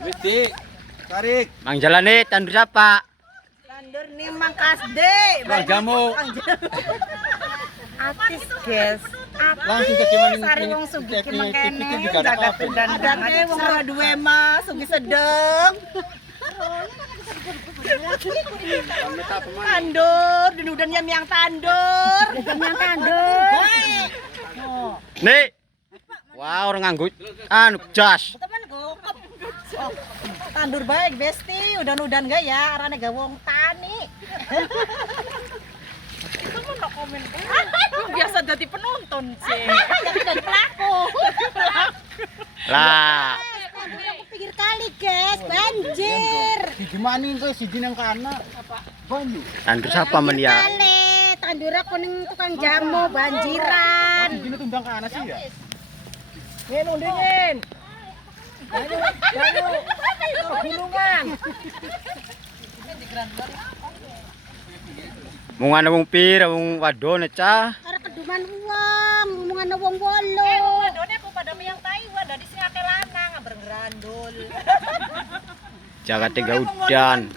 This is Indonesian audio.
Wis Dik, tarik. Mang jalane tandur siapa? Tandur nih Mang Kasde. Keluargamu. Artis guys. Langsung ke gimana Sari wong sugih ki mengkene juga ada jaga apa? dandane wong ora duwe mas, sugih sedeng. Tandur, dinudan yang tandur. Yang tandur. Nih. Wah, orang nganggo anu jas. Temen gokep. Tandur baik besti, udan-udan gak ya, arane gak wong tani. Itu mau komen. Biasa jadi penonton sih. Jadi pelaku. Lah, Aku pinggir kali guys, banjir. Gimana itu siji nang kana? Banyu. tandur siapa men ya? Kali, tandur aku ning tukang jamu banjiran. Siji tumbang kana sih ya. Dingin, dingin. Banyu, gunungan. Mung ana wong pira wong wadon cah. Karena keduman uang, ngomongan wong wolo. Wadone aku pada miyang Taiwan, dari sing akeh lanang, bergerandul. Jaga tiga udan.